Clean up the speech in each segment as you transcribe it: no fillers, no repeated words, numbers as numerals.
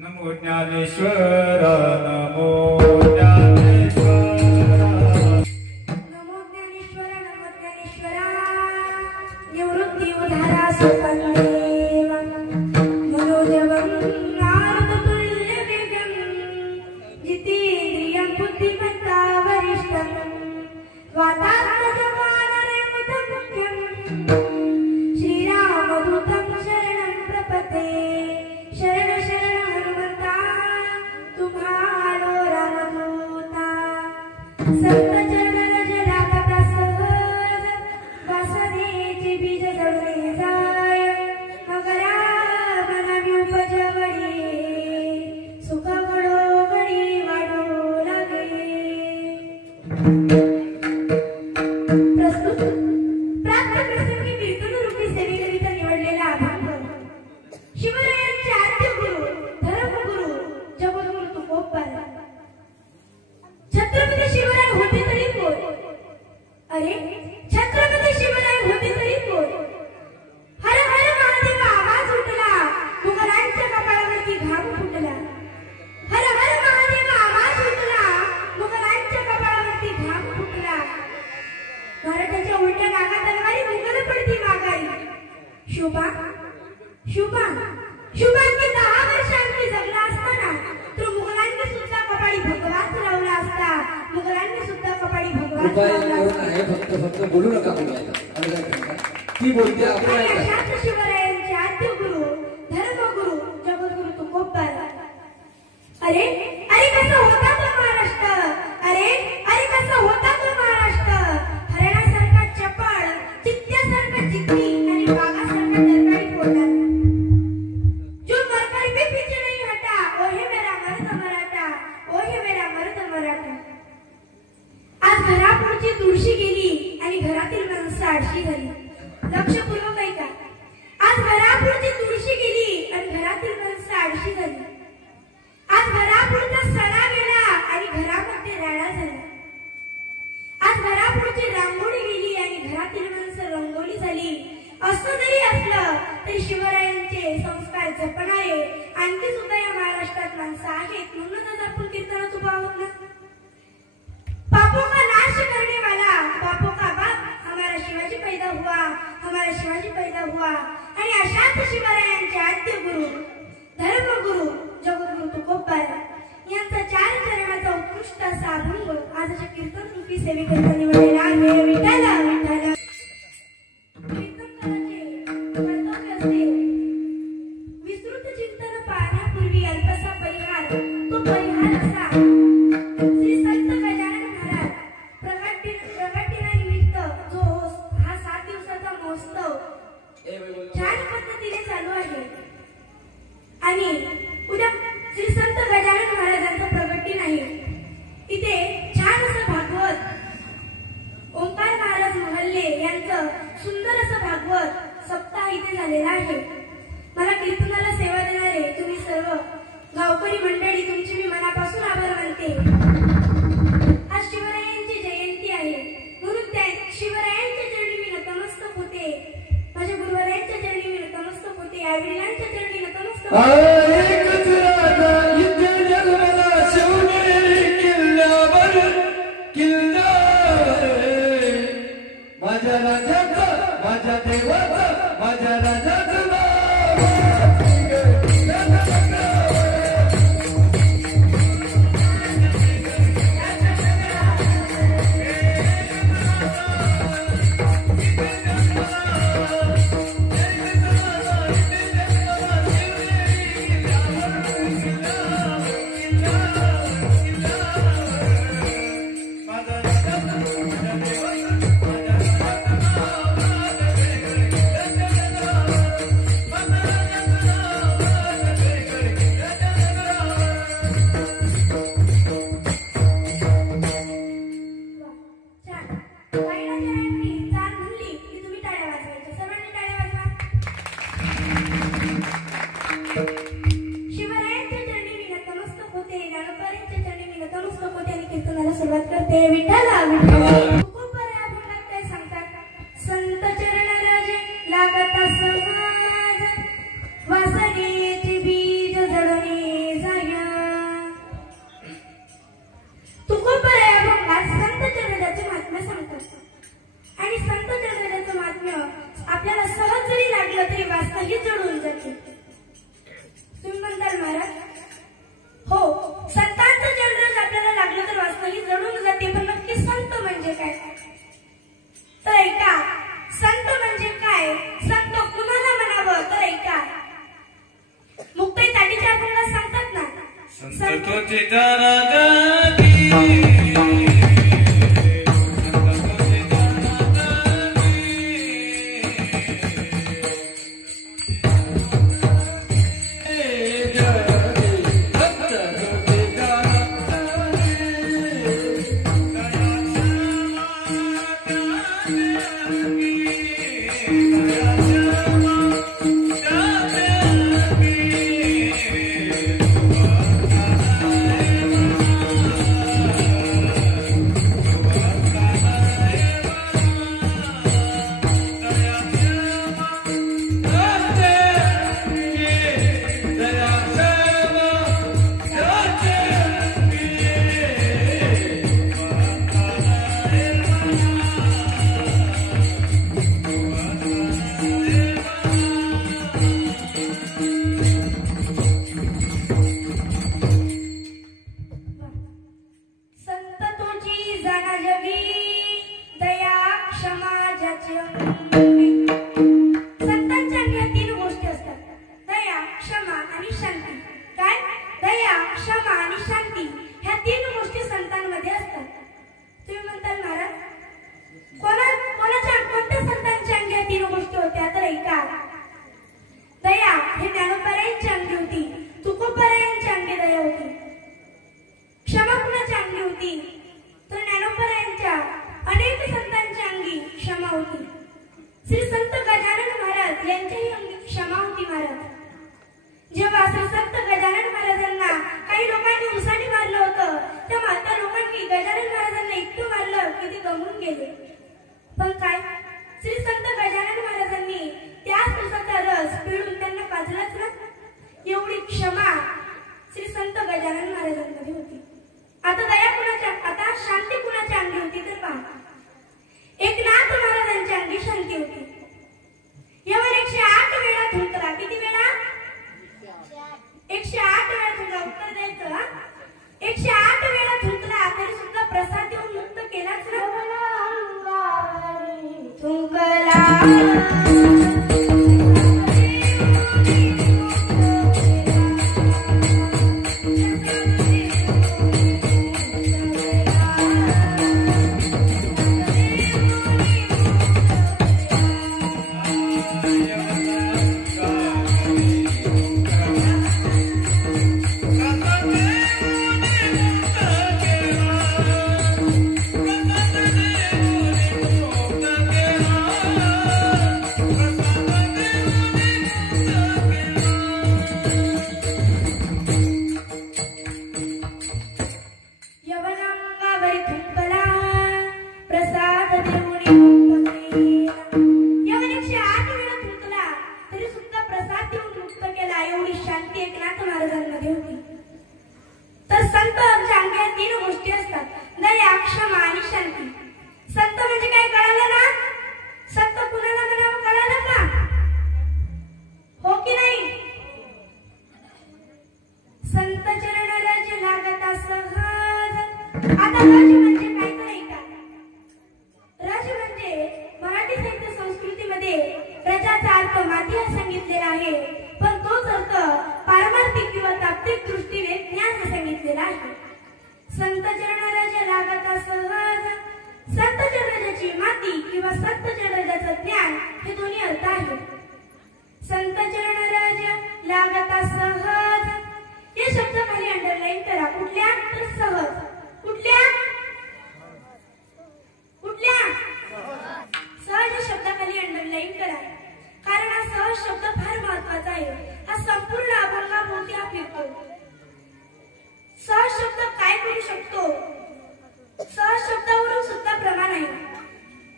नमो ज्ञानेश्वर नमो ज्ञानेश्वर नमो ज्ञानेश्वर नमो ज्ञानेश्वर निवृत्ति उधारा सुपन्देव मनोजवं नारदतुल्य वेगं जितेन्द्रियं बुद्धिमत्ता वरिष्ठं वातात्मजमानरेमुतमुख्यं श्रीरामदूतं शरणं प्रपद्ये शरण शरण हनुमंता तुम्हारो रामदूता संत चरण जलागता सहज वासनेचे बीज जळले जाय मगरा मनावी उपजवडी सुख घडोघडी वाढू लागे प्रस्तुत प्राप्त प्रसंगी कीर्तन रूपी सेवेकरिता निवडलेला अभंग शिवरायांचे आद्य गुरु धर्मगुरु जगद्गुरु तुकोबार छत्रपती शिवराय होते तरी कोण अरे छत्रपती शिवराय होते तरी कोण हर हर महादेव आवाज उठला मुघलांच्या कपाळावरती घाम फुटला हर हर महादेव आवाज उठला मुघलांच्या कपाळावरती घाम फुटला महाराजांच्या उलट्या नागा तलवारी मुघल पडती मागाई शोभा शुभा शुभांनी 10 वर्षांनी जगला असताना तर मुघलांनी सुद्धा कपाळी भगवाच लावला असता मुघलांनी सुद्धा कपाळी भगवाच लावला आहे फक्त बोलू नका ती बोलते आपण अशाच शिवरायांचे आद्य गुरु धर्मगुरु जगद्गुरु तुकोबार अरे अरे कसा होता तो महाराष्ट्र अरे अरे कसा होता तो महाराष्ट्र हरणासारखा चपळ चित्त्यासारखा जिद्दी आणि वाघासारखा दरकाळी फोडला आज घरापुढची तुळशी गेली आणि घरातील माणसं आळशी झाली लक्षपूर्वक ऐका आज घरापुढची तुळशी गेली आणि घरातील माणसं आळशी झाली आज घरापुढचा सणा गेला आणि घरामध्ये राडा झाला आज घरापुढची रांगोळी गेली आणि घरातील माणसं रंगोळी झाली असं जरी असलं तरी शिवरायांचे संस्कार जपणारे आणखी सुद्धा या महाराष्ट्रात माणसं आहेत म्हणूनच आपण कीर्तनात उभा आहोत ना पापों का नाश करने वाला पापों का बाप हमारा शिवाजी पैदा हुआ हमारा शिवाजी पैदा हुआ आणि अशाच शिवरायांचे आद्य गुरु धर्मगुरु जगद्गुरु तुकोबार यांचा 4 चरणाचा उत्कृष्ट असा अभंग आजच्या कीर्तन रूपी सेवेकरिता निवडलेला आहे विठ्ठल विठ्ठल कीर्तन करायचे कर्तव्य असते विस्तृत चिंतन पाहण्यापूर्वी अल्पसा परिहार तो परिहार असा श्री संत गजानन महाराज प्रगटीनिमित्त जो हा 7 दिवसाचा महोत्सव छान पद्धतीने चालू आहे आणि उद्या श्री संत गजानन महाराजांचा प्रगटी नाही इथे छान असं भागवत ओंकार महाराज महल्ले यांचं सुंदर असं भागवत सप्ताह इथे झालेला आहे मला कीर्तनाला सेवा देणारे तुम्ही सर्व गावकरी मंडळी तुमची मी मनापासून आभार मानते आज शिवरायांची जयंती आहे म्हणून त्या शिवरायांच्या चरणी मी नतमस्तक होते माझ्या गुरुवरायांच्या चरणी मी नतमस्तक होते आईवडिलांच्या चरणी नतमस्तक होते माझ्या राजाचा माझ्या देवाचा माझ्या राजाचा लागता सहज वासनेचे बीज जडणे जाया तुकोबराय अभंगात संत चंद्राचे महात्म्य सांगतात आणि संत चंद्राचे महात्म्य आपल्याला सहज जरी लागलं तरी वास्तविक जडून जाते. तुम्ही म्हणताल महाराज हो संतांचं चंद्रच आपल्याला लागलं तर वास्तविक जडून जाते, पण नक्की संत म्हणजे काय? तर ऐका संत म्हणजे काय, संत कुणाला म्हणावं तर ऐका. मुक्ताई ताटीच्या अभंगात सांगतात ना संत तुझ्या राजाची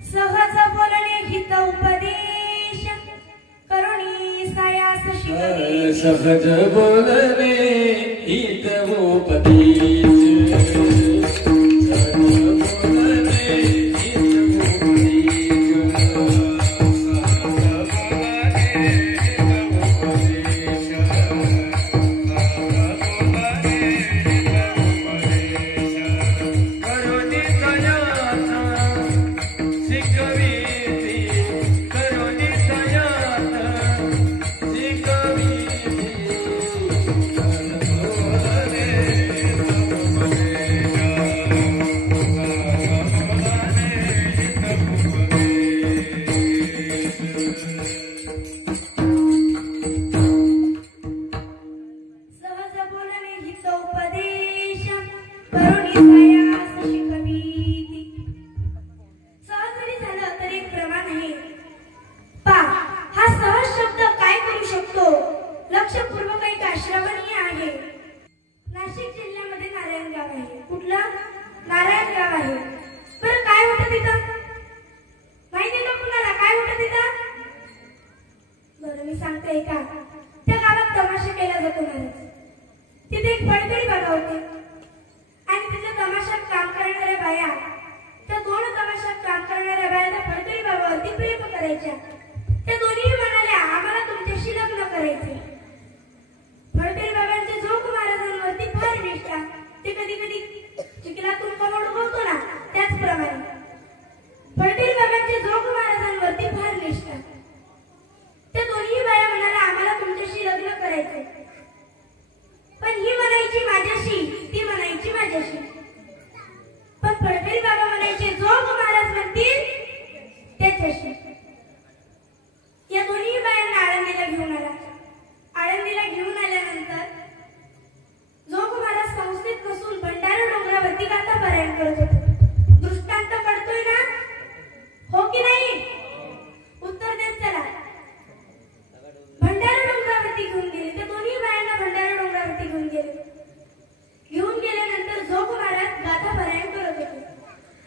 सहज बोलणे हित उपदे शिकवीती. सहज बोलणे हितवोपदेश सहज बोलणे सहज बोलणे हितोपदेश करुणी सयास शिकवीती. सहज जरी झालं तरी एक प्रमाण आहे. हा सहज शब्द काय करू शकतो? लक्षपूर्वक ऐका, श्रवणीय आहे. नाशिक जिल्ह्यामध्ये नारायणगाव आहे. कुठलं? नारायणगाव आहे. बरं काय होतं तिथं? माहिती का कुणाला काय होतं तिथं? बरं मी सांगते का. त्या गावात तमाशा केला जातो महाराज. तिथे एक फळकडी बाबा होते आणि तिथे तमाशात काम करणाऱ्या बाया, त्या दोन तमाशात काम करणाऱ्या बाया त्या फळकडी बाबावरती प्रेम करायच्या. त्या दोन्ही म्हणाल्या आम्हाला तुमच्याशी लग्न करायचे. फळकडी बाबांचे जोग महाराजांवरती फार निष्ठा. ते कधी कधी चिखलातून कमळ उगवतो ना, त्याचप्रमाणे फळकडी बाबांचे जोग महाराजांवरती फार निष्ठा. त्या दोन्ही बाया म्हणाल्या आम्हाला तुमच्याशी लग्न करायचे. पण ही म्हणायची माझ्याशी, ती म्हणायची माझ्याशी. पण फडकरी बाबा म्हणायचे जोग महाराज म्हणतील त्याच्याशी. या दोन्ही बायांना आळंदीला घेऊन आला. आळंदीला घेऊन आल्यानंतर जोग महाराज संस्थेत बसून भंडारा डोंगरावरती गाथा पारायण करत होते. दृष्टांत पडतोय ना? हो की नाही? उत्तर देत चला. भंडारा डोंगरावरती घेऊन गेले. त्या दोन्ही बायांना भंडारा डोंगरावरती घेऊन गेले. घेऊन गेल्यानंतर जोग महाराज गाथा पारायण करत होते.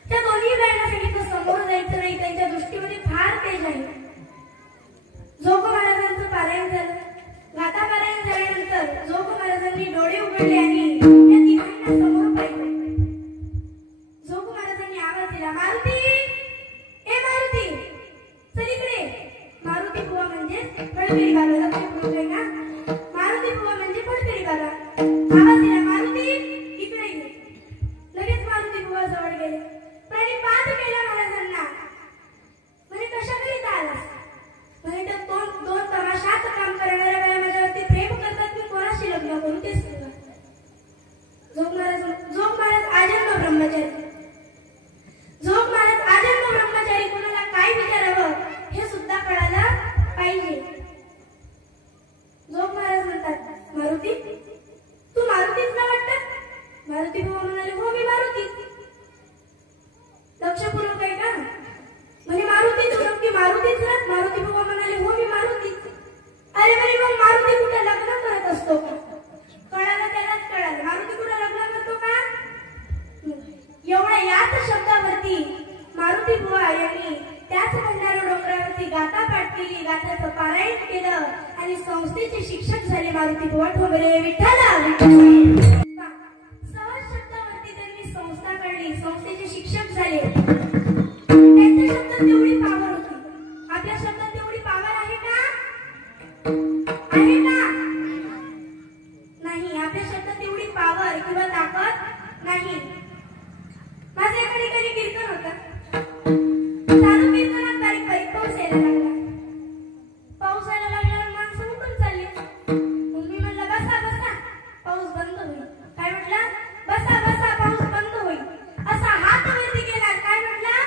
त्या दोन्ही बायांना सांगितलं समोर जायचं नाही, त्यांच्या दृष्टीमध्ये फार तेज आहे. जोग महाराजांचं पारायण झालं. गाथा पारायण झाल्यानंतर जोग महाराजांनी डोळे उघडले आणि त्या तिघांना समोर पाहिलं. जोग महाराजांनी आवाज दिला मारुती, ए मारुती चल इकडे. मारुती बुवा म्हणजे फडकरी बाबा. लक्षपूर्वक आहे ना? मारुती बुवा म्हणजे फडकरी बाबा. आवाज दिला मारुती इकडे ये. लगेच मारुती बुवा जवळ गेले. प्रणिपात केला महाराजांना. म्हणे कशाकरिता आलास? म्हणे दोन तमाशात काम करणाऱ्या बाया माझ्यावरती प्रेम करतात, मी कोणाशी लग्न करू ते सांगा. जोग महाराज आजन्म ब्रह्मचारी. जोग महाराज आजन्म ब्रह्मचारी. कुणाला काय विचारावं हे सुद्धा कळायला पाहिजे. जोग महाराज म्हणतात मारुती तू मारुतीच ना वाटत? मारुती बुवा म्हणाले हो मी मारुतीच. लक्षपूर्वक आहे का? म्हणजे मारुतीच नक्की मारुतीच ना? मारुती बुवा म्हणाले हो मी मारुतीच. अरे म्हणे मग मारुती कुठे लग्न करत असतो का? कळालं त्यालाच कळालं. मारुती कुठे लग्न करतो का? एवढ्या याच शब्दावरती मारुती बुवा यांनी त्याच भंडारा डोंगरावरती गाथा पाठ केली. गाथ्याचं पारायण केलं आणि संस्थेचे शिक्षक झाले मारुती बुवा ठोंबरे. विठ्ठला सहज शब्दावरती त्यांनी संस्था काढली. संस्थेचे शिक्षक झाले. त्यांच्या शब्दात तेवढी पावर होती. आपल्या शब्दात तेवढी पावर आहे का? आहे का? नाही. आपल्या शब्दात तेवढी पावर किंवा ताकद नाही. माझं एका ठिकाणी कीर्तन होतं. चालू कीर्तनात बारीक बारीक पाऊस यायला लागला. पाऊस यायला लागल्यावर माणसं उठून चालली. मग मी म्हणलं बसा बसा पाऊस बंद होईल. काय म्हटलं? बसा बसा पाऊस बंद होईल. असा हात वरती केला. काय म्हटलं?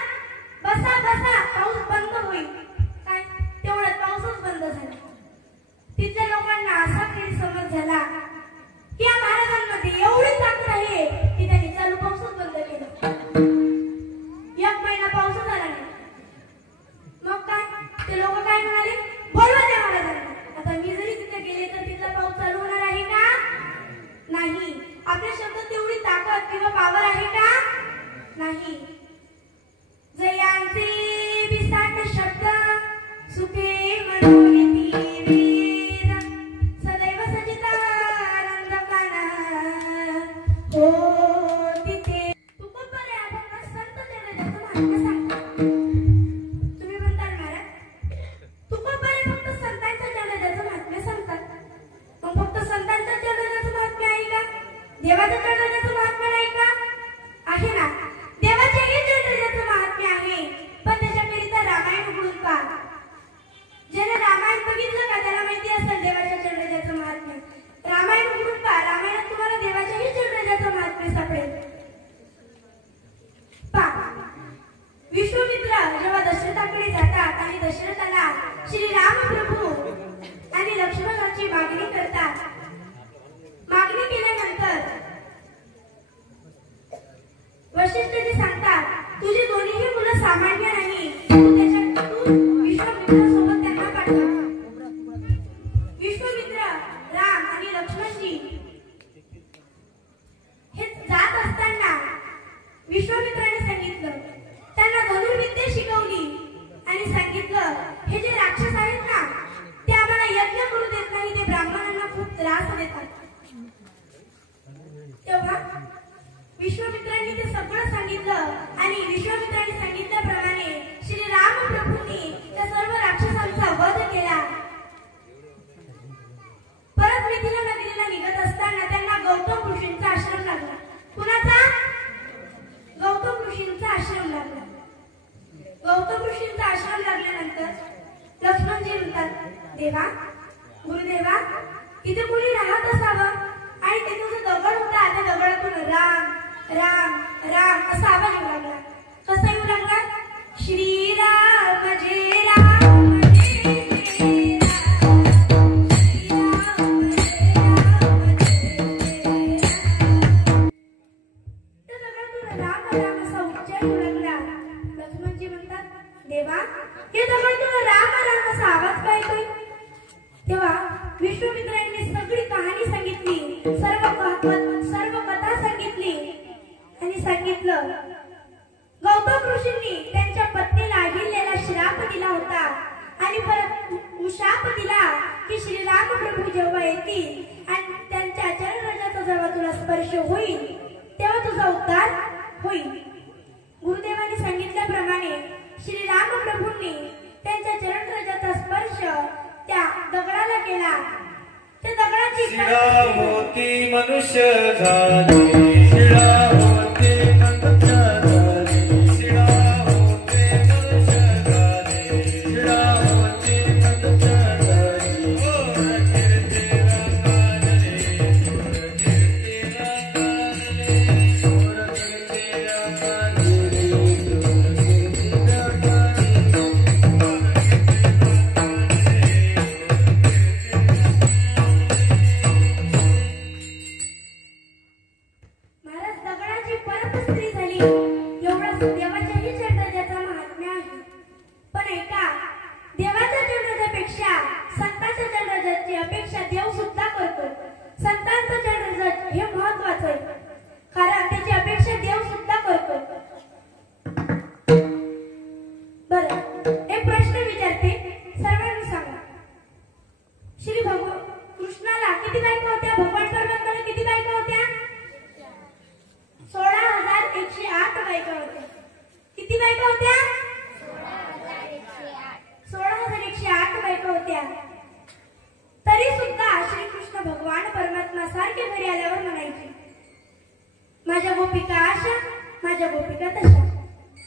बसा बसा पाऊस बंद होईल. काय तेवढ्यात पाऊसच बंद झाला. तेव्हा विश्वामित्रांनी ते सगळं सांगितलं आणि विश्वामित्रांनी सांगितल्याप्रमाणे श्री रामप्रभूंनी त्या सर्व राक्षसांचा वध केला. परत मिथिला नगरीला निघत असताना त्यांना गौतम ऋषींचा आश्रम लागला. कुणाचा? गौतम ऋषींचा आश्रम लागला. गौतम ऋषींचा आश्रम लागल्यानंतर लक्ष्मणजी म्हणतात, देवा गुरुदेवा तिथे कोणी राहत असावं आणि तिथे जो दगड होता त्या दगडातून राम राम राम असा आवाज येऊ लागला. कसा येऊ लागला? श्रीराम जय राम जय राम, श्रीराम जय राम जय राम. त्या दगडातून राम राम असा उच्चार येऊ लागला. लक्ष्मणजी म्हणतात, देवा हे दगडातून राम राम असा आवाज काय येतोय? तेव्हा विश्वामित्रांनी सगळी कहाणी सांगितली, सर्व कथा सांगितली आणि सांगितलं गौतम ऋषींनी त्यांच्या पत्नीला अहिल्याला श्राप दिला होता आणि परत शाप दिला की श्रीराम प्रभू जेव्हा येतील आणि त्यांच्या चरणराजाचा जेव्हा तुला स्पर्श होईल तेव्हा तुझा उद्धार होईल. गुरुदेवांनी सांगितल्याप्रमाणे श्रीराम प्रभूंनी त्यांच्या चरणराजाचा स्पर्श त्या दगडाला केला. त्या दगडाची शिळा होती मनुष्य झाली, शिळा होती मनुष्य झाली, शिळा होती मनुष्य झाली, शिळा होती मनुष्य झाली. ओर कीर्ती रंगाजली, ओर कीर्ती रंगाजली, ओर कीर्ती रंगाजली, ओर कीर्ती रंगाजली. महाराज दगडाची परत स्त्री झाली एवढाच देवाच्याही चरणराजाचा महात्म्य आहे. पण ऐका, देवाच्या चरणराजापेक्षा संतांच्या चरणराजाची अपेक्षा देव सुद्धा करतो. संतांचं चरणराज हे महत्वाचं आहे कारण त्याची अपेक्षा देव सुद्धा करतो. बरं, एक प्रश्न विचारते, सर्वांनी सांगा. श्री भगवान कृष्णाला किती बायका होत्या? भगवान परमात्म्याला किती बायका होत्या? 16,108 बायका होत्या. किती बायका होत्या? 16,108 बायका होत्या. तरी सुद्धा श्रीकृष्ण भगवान परमात्मा सारखे घरी आल्यावर म्हणायचे, माझ्या गोपिका अशा, माझ्या गोपिका तशा.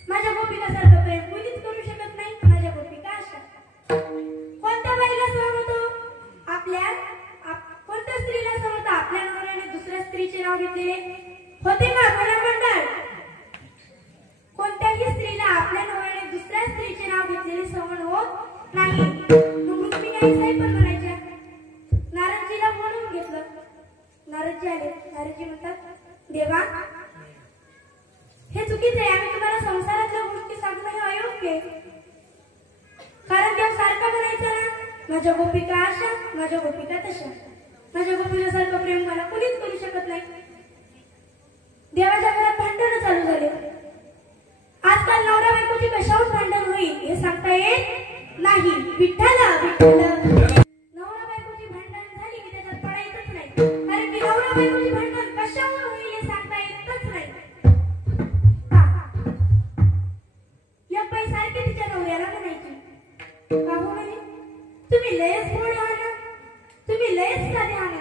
माझ्या गोपिका सारखं प्रेम कोणीच करू शकत नाही, माझ्या गोपिका अशा. कोणत्या बाईला सहन होतो? कोणत्या स्त्रीला सहन होतं आपल्या नवऱ्याने दुसऱ्या स्त्रीचे नाव घेतलेले? होते का मंडळ? कोणत्याही स्त्रीला आपल्या नवऱ्याने दुसऱ्या स्त्रीचे नाव घेतलेले सहन होत नाही. रुक्मिणी साहेब पण म्हणायच्या. नारदजीला बोलवून घेतलं. नारदजी आले. नारदजी म्हणतात, देवा हे चुकीचे आहे. आम्ही तुम्हाला संसारातल्या गोष्टी सांगणं हे अयोग्य आहे. कारण देव सारखा म्हणायचा ना, माझ्या गोपिका अशा, माझ्या गोपिका तशा. माझ्या गोपिकासारखं प्रेम मला कोणीच करू शकत नाही. देवाच्या घरात भांडण चालू झाले. आजकाल नवरा बायकोची कशावर भांडण होईल हे सांगता येत नाही. विठ्ठल विठ्ठल, नवरा बायकोची भांडण झाली की त्याच्यात पडायचंच नाही. कारण की नवरा बायकोची भांडण कशावर होईल हे सांगता येतच नाही. एक बाई सारखी तिच्या नवऱ्याला म्हणायची, का हो म्हणे, तुम्ही लयच भोळे आहात ना, तुम्ही लयच साधे आहात.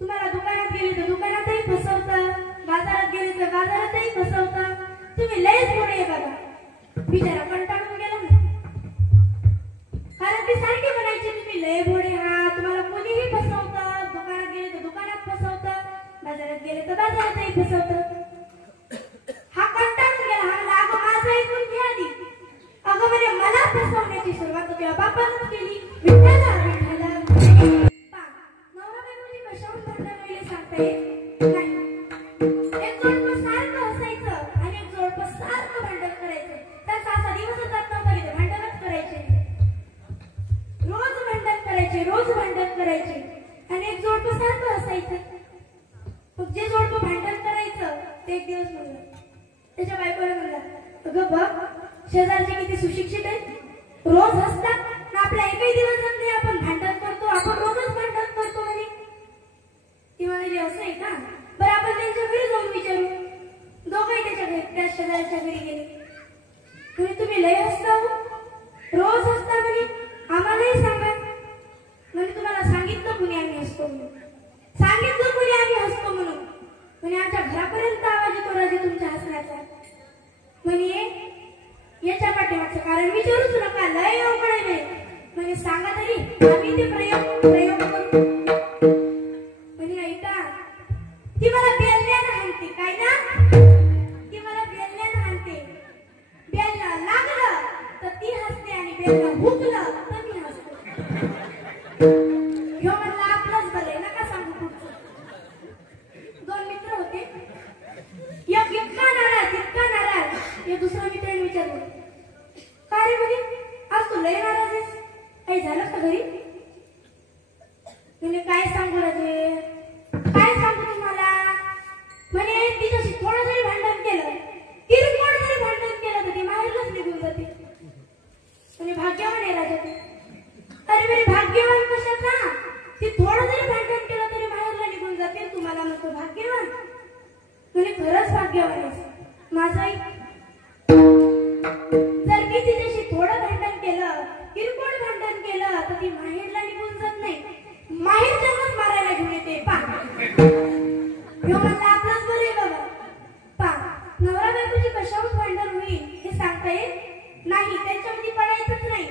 तुम्हाला दुकानात गेले तर दुकानातही फसवतं, बाजारात गेले तर बाजारातही फसवतं. तुम्ही लयच मोठे आहे बाबा. बिचारा कंटाळून गेला ना. कारण ती सारखी म्हणायची, तुम्ही लय भोळे आहात, तुम्हाला कोणीही फसवतं. दुकानात गेले तर दुकानात फसवतं, बाजारात गेले तर बाजारातही फसवतं. हा कंटाळून गेला. हा म्हणला, अगं माझं ऐकून घे आधी. अगं म्हणजे मला फसवण्याची सुरुवात तुझ्या बापानंच केली. विठ्ठला विठ्ठला. नवरा बायकोची कशावर भांडण होईल सांगता येत नाही. एक जोडपं सारखं हसायचं आणि एक जोडपं सारखं भांडण करायचं. त्यांचा असा दिवसच जात नव्हता की ते भांडणच करायचे. रोज भांडण करायचे, रोज भांडण करायचे आणि एक जोडपं सारखं हसायचं. मग जे जोडपं भांडण करायचं ते एक दिवस म्हणलं, त्याच्या बायकोला म्हणला, अगं बघ शेजारचे किती सुशिक्षित आहेत, रोज हसतात ना, आपला एकही दिवस जात नाही आपण भांडण करतो, आपण रोजच भांडण करतो म्हणे. ती म्हणाली, असं आहे का? बरं आपण त्यांच्या घरी जाऊन विचारू. दोघंही त्याच्या घरी त्या शेजाऱ्याच्या घरी गेले. म्हणे तुम्ही लय हसता हो, रोज हसता म्हणे, आम्हालाही सांगा. म्हणजे तुम्हाला सांगितलं कुणी आम्ही हसतो म्हणून? सांगितलं कुणी आम्ही हसतो म्हणून? म्हणे आमच्या घरापर्यंत आवाज येतो राजे तुमच्या हसण्याचा. म्हणे याच्या पाठीमागचं कारण विचारूच नका, लय अवघड आहे बाई. म्हणे सांगा तरी, आम्ही ते प्रयोग करू. म्हणे ऐका, ती मला बेलण्यानं हाणते. काय ना? ती मला बेलण्यानं हाणते. बेलणं लागलं तर ती हसते आणि बेलणं हुकलं तर मी हसते. ह्यो म्हणला आपलंच बरं आहे, नका सांगू पुढचं. दोन मित्र होते. एक इतका नाराज, हे दुसरा मित्राने विचारलं, का रे म्हणे आज तू लय नाराज आहेस, काही झालं का घरी? म्हणे काय सांगू राजे, काय सांगू तुम्हाला? म्हणे तिच्याशी थोडं जरी भांडण केलं, किरकोळ जरी भांडण केलं तर ती बाहेरच निघून जाते. म्हणे भाग्यवान आहे राजा तू. अरे म्हणे भाग्यवान कशाचा? ती थोडं जरी भांडण केलं तरी बाहेरला निघून जाते, तुम्हाला म्हणतो भाग्यवान? म्हणे खरंच भाग्यवान आहेस. माझाही जर मी तिच्याशी थोडं भांडण केलं, किरकोळ भांडण केलं तर ती माहेरला निघून जात नाही, माहेरच्यांनाच मारायला घेऊन येते. पा ह्यो म्हणला आपलंच बरं आहे बाबा. पा नवरा बायकोची कशावर भांडण होईल हे सांगता येत नाही, त्यांच्यामध्ये पडायचंच नाही.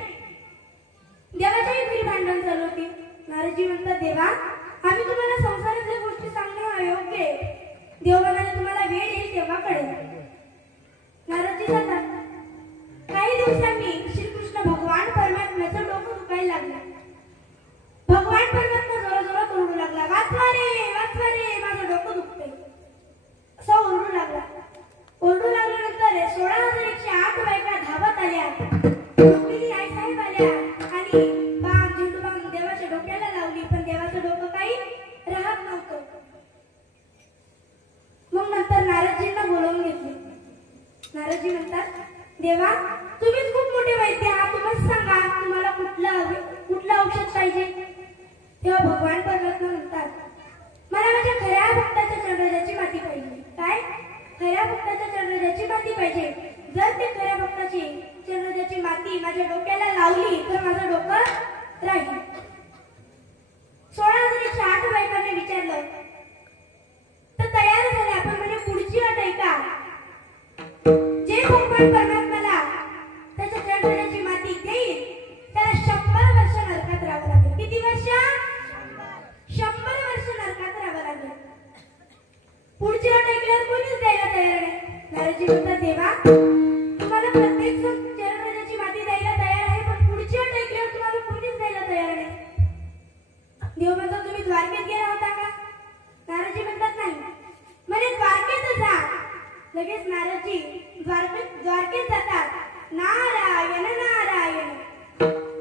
देवाच्याही घरी भांडण चालू होती. नारदजी म्हणतात, देवा आम्ही तुम्हाला संसारातल्या गोष्टी सांगणं अयोग्य आहे. देव म्हणाले तुम्हाला वेळ येईल तेव्हा कळेल. नारदजी जातात. काही दिवसांनी श्रीकृष्ण भगवान परमात्म्याचं डोकं दुखायला लागलं. भगवान परमात्मा जोराजोरात ओरडू लागला, वाचवा रे माझं डोकं दुखतंय, असं ओरडू लागला. ओरडू लागल्यानंतर 16,108 बायका धावत आल्या. रुक्मिणी आई साहेब आल्या आणि झेंडू बाम देवाच्या डोक्याला लावली, पण देवाचं डोकं काही राहत नव्हतं. मग नंतर नारदजींना बोलावून घेतले. नारदजी म्हणतात, देवा तुम्हीच खूप मोठे वैद्य आहात, तुम्हीच सांगा तुम्हाला कुठलं औषध पाहिजे. तेव्हा भगवान परमात्मा म्हणतात, मला माझ्या खऱ्या भक्ताच्या चंद्रजाची माती पाहिजे. काय? खऱ्या भक्ताच्या चंद्रजाची माती पाहिजे. जर ते खऱ्या भक्ताची चंद्रजाची माती माझ्या डोक्याला लावली तर माझं डोकं राहील. 16,108 बायकांनी विचारलं तर तयार झाल्या, पण म्हणजे पुढची अट आहे का? जे भगवान परमात्म्याला त्याच्या चंद्रजाची माती देईल त्याला 100 वर्ष नरकात राहावं लागेल. किती वर्ष? 100 वर्ष नरकात राहावं लागेल. पुढची अट ऐकल्यावर कोणीच द्यायला तयार नाही. नारदजी म्हणतात, देवा तुम्हाला प्रत्येक चंद्रजाची माती द्यायला तयार आहे, पण पुढची अट ऐकल्यावर तुम्हाला कोणीच द्यायला तयार नाही. देव म्हणतात, तुम्ही द्वारकेत गेला होता का? नारदजी म्हणतात, नाही. म्हणे द्वारकेत जा. लगेच नारदजी द्वारकेत जातात. नारायण नारायण.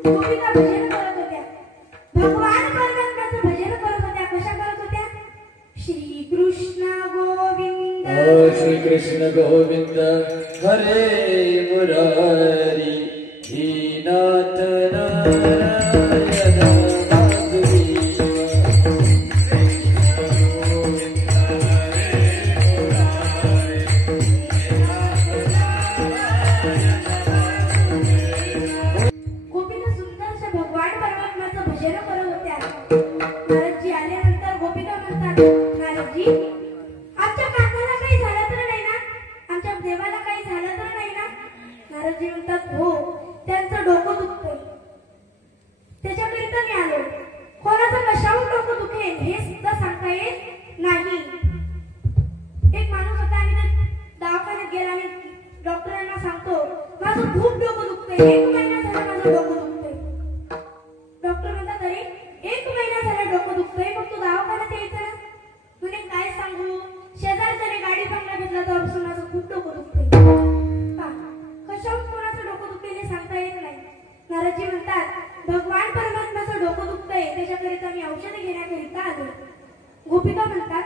गोपिका भजन करत होत्या, भगवान परमात्म्याचं भजन करत होत्या. कशा करत होत्या? श्री कृष्ण गोविंद, श्री कृष्ण गोविंद, हरे मुरारी, दीनाथ नारायण माधुरी. नारदजी आल्यानंतर गोपिका म्हणतात, नारदजी आमच्या काकाला काही झालं तर नाही ना? आमच्या देवाला काही झालं तर नाही ना? नारदजी म्हणतात, हो त्यांचं डोकं दुखतंय, त्याच्याकरिता मी आलो. कोणाचं कशावर डोकं दुखेल हे सुद्धा सांगता येत नाही. एक माणूस होता आणि दवाखान्यात गेला आणि डॉक्टरांना सांगतो, माझं खूप डोकं दुखतंय, 1 महिना झाला माझं डोकं दुखतंय. डॉक्टर म्हणतात, अरे 1 महिना झाला डोकं दुखतंय, मग तू दवाखान्यात यायचं ना? म्हणे काय सांगू, शेजारच्याने गाडी बंगला घेतला तेव्हापासून माझं खूप डोकं दुखतंय. कशावर कोणाचं डोकं दुखतंय हे सांगता येत नाही. नारदजी म्हणतात, भगवान परमात्म्याचं डोकं दुखतंय, त्याच्याकरिता मी औषध घेण्याकरिता आलो. गोपिका म्हणतात,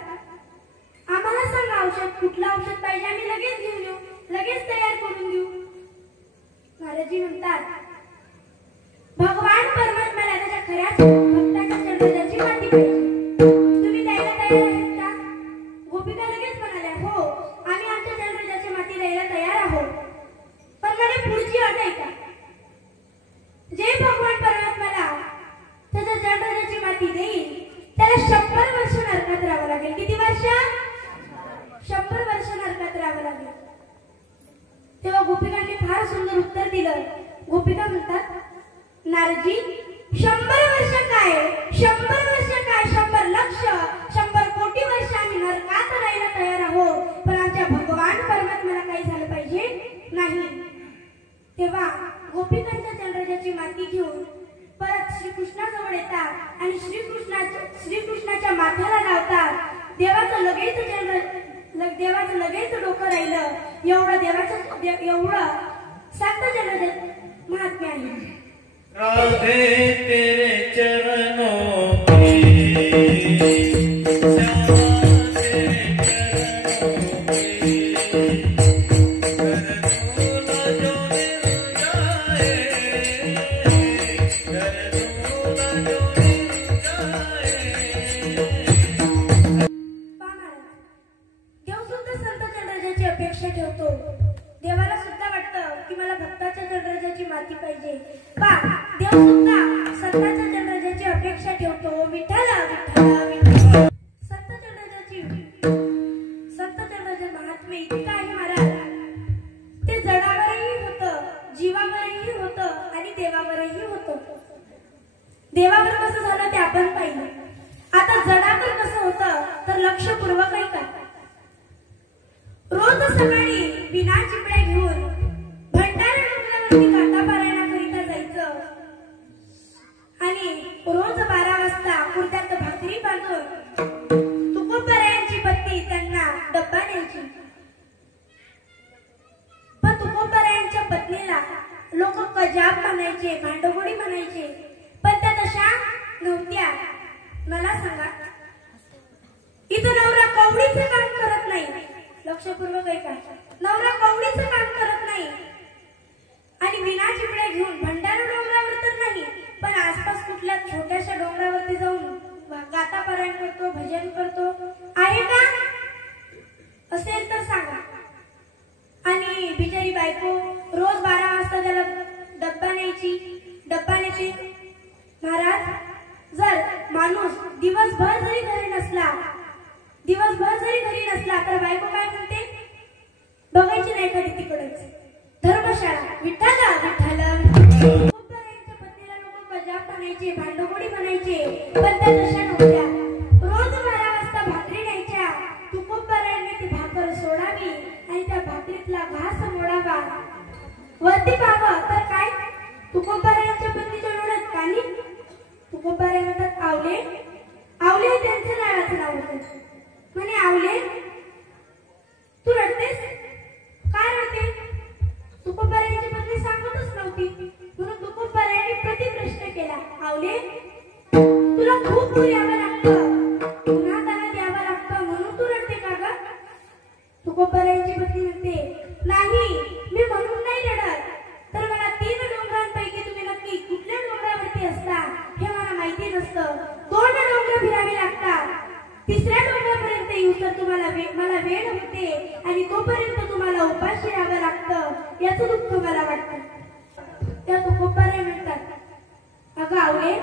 आम्हाला सांग औषध, कुठलं औषध पाहिजे, आम्ही लगेच घेऊन येऊ, लगेच तयार करून देऊ. नारदजी म्हणतात, भगवान परमात्म्याला त्याच्या खऱ्या भक्ताच्या चंद्रजाची माती पाहिजे. तुम्ही द्यायला तयार आहेत का? सुंदर उत्तर दिलं. गोपिका म्हणतात, नारदजी 100 वर्ष काय, 100 वर्ष काय, 100 लक्ष, 100 कोटी वर्ष आम्ही नरकात राहायला तयार आहोत, पण आमच्या भगवान परमात्म्याला काही झालं पाहिजे नाही. तेव्हा गोपिकांच्या चंद्राची माती घेऊन परत श्रीकृष्णाजवळ येतात आणि श्रीकृष्णाच्या माथ्याला लावतात. देवाचं लगेच डोकं राहिलं. एवढं संत चंद्राचं महात्म्य आहे. राधे तेरे चरणों पे, श्यामा तेरे चरणों पे, कर दूना जो मिल जाए, कर दूना जो मिल जाए. देव सुद्धा संत चंद्राची अपेक्षा ठेवतो. देवाला सुद्धा वाटतं की मला भक्ताच्या चंद्राची माती पाहिजे. देव सुद्धा संतांच्या चंद्राची अपेक्षा ठेवतो. विठ्ठला विठ्ठला विठ्ठला. संत चंद्राचे महात्म्य इतकं आहे महाराज, ते जडावरही होतं, जीवावरही होतं आणि देवावरही होतं. देवावर कसं झालं ते आपण पाहिलं. आता जडावर कसं होतं तर लक्षपूर्वक ऐका. रोज सकाळी बिना चिपड्या घेऊन भंडारा डोंगरावरती गाथा पारायणाकरिता जायचं आणि रोज 12 वाजता कुर्त्यात भाकरी बांधून तुकोबारायांची पत्नी त्यांना डब्बा द्यायची. पण तुकोबारायांच्या पत्नीला लोक कजाब म्हणायचे, भांडगोडी म्हणायचे, पण त्या तशा नव्हत्या. मला सांगा, इथं नवरा कवडीचं काम करत नाही. लक्षपूर्वक ऐका, नवरा कवडीचं काम करत नाही आणि विना चिपड्या घेऊन भंडारा डोंगरावर तर नाही, पण आसपास कुठल्या छोट्याशा डोंगरावरती जाऊन गाथा पारायण करतो, भजन करतो. आहे का? असेल तर सांगा. आणि बिचारी बायको रोज 12 वाजता त्याला डब्बा नेते. महाराज, जर माणूस दिवसभर जरी घरी नसला तर बायको काय म्हणते? बघायची नाही कधी तिकडच धर्मशाळा. विठ्ठला विठ्ठला. तुकोबारायांच्या पत्नीला लोक कजाब म्हणायचे, भांडगोडी म्हणायचे, पण त्या तशा नव्हत्या. रोज 12 वाजता भाकरी न्यायच्या. तुकोबारायांनी ती भाकर सोडावी आणि त्या भाकरीतला घास मोडावा. वरती पाहावं तर काय, तुकोबारायांच्या पत्नीच्या डोळ्यात पाणी. तुकोबाराय म्हणतात, आवले त्यांचं लाडाचं नाव होतं. म्हणे, आवले तू रडतेस? काय रडते? तुकोबारायांची पत्नी सांगतच नव्हती. म्हणून तुकोबारायांनी प्रतिप्रश्न केला, आवले तुला खूप दूर यावं लागतं, पुन्हा त्याला द्यावं लागतं, म्हणून तू रडते का ग? तुकोबारायांची पत्नी म्हणते, नाही, मी म्हणून नाही रडत, तर मला 3 डोंगरांपैकी तुम्ही नक्की कुठल्या डोंगरावरती असता हे मला माहिती नसतं. 2 डोंगर फिरावे लागतात. 3ऱ्या डोंगरापर्यंत येऊ तर मला वेळ होते आणि तोपर्यंत तुम्हाला उपाशी राहावं लागतं. याचं दुःख मला वाटतं. त्या तुकोबाराय म्हणतात, अगं आवले,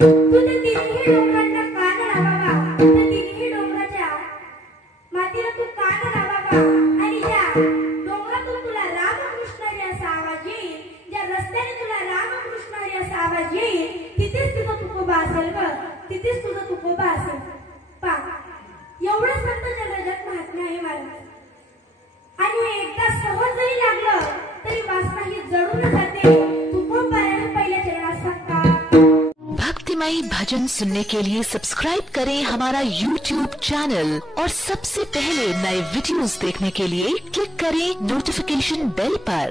तू त्या 3ही डोंगरांना कान लावावा, त्या 3ही डोंगराच्या मातीला तू कान लावावा आणि ज्या डोंगरातून तुला रामकृष्ण हरी असा आवाज येईल, ज्या रस्त्याने तुला रामकृष्ण हरी असा आवाज येईल, तिथेच तुझं तुकोबा असेल ग, तिथेच तुझं तुकोबा असेल. एवढं संत जगजात महात्म्य आहे महाराज. आणि हे एकदा सहज जरी लागलं तरी वासना ही जडून जाते. तुकोबाराय पहिल्या चरणात सांगतात. भक्तिमयी भजन सुनने के लिए सब्सक्राइब करें हमारा YouTube चैनल और सबसे पहले नए वीडियोस देखने के लिए क्लिक करें नोटिफिकेशन बेल पर.